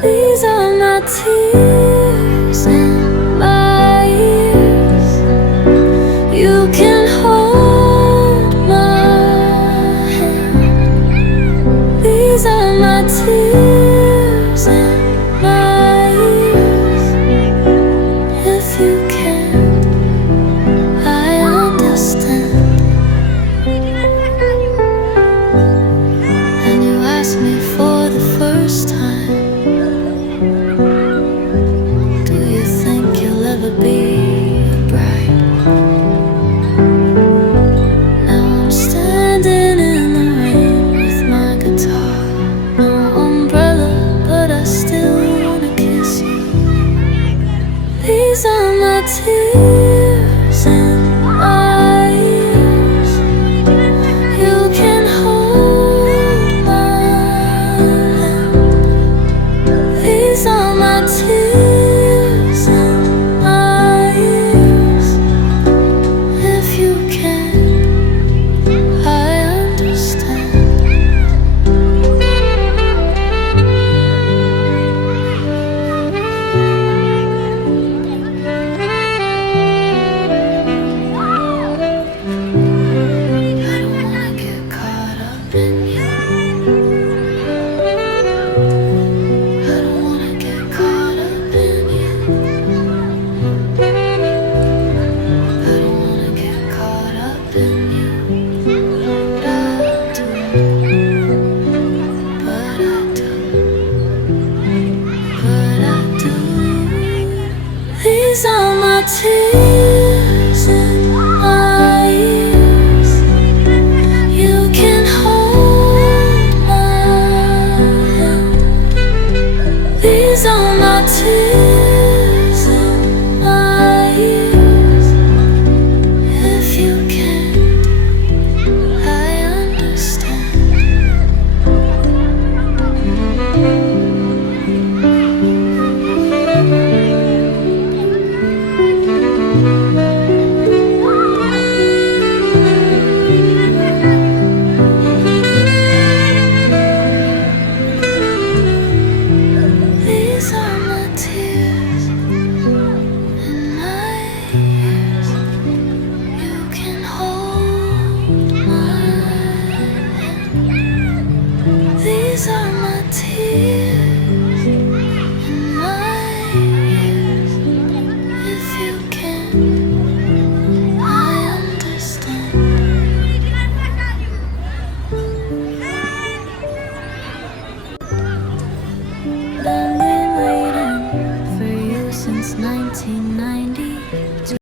These are my tears and my ears. You can hold my hand. These are my tears and my ears. If you can, I understand. And you asked me for the first time, be a bride. Now I'm standing in the rain with my guitar, no umbrella, but I still wanna kiss you. These are my tears and my ears. You can hold my hand. These are my tears and these are my tears and my ears. You can hold my hand. These are my tears and my ears. If you can, I understand. These are my tears and my ears. You can hold my hand. These are my tears and my ears. If you can, I understand. I've been waiting for you since 1990.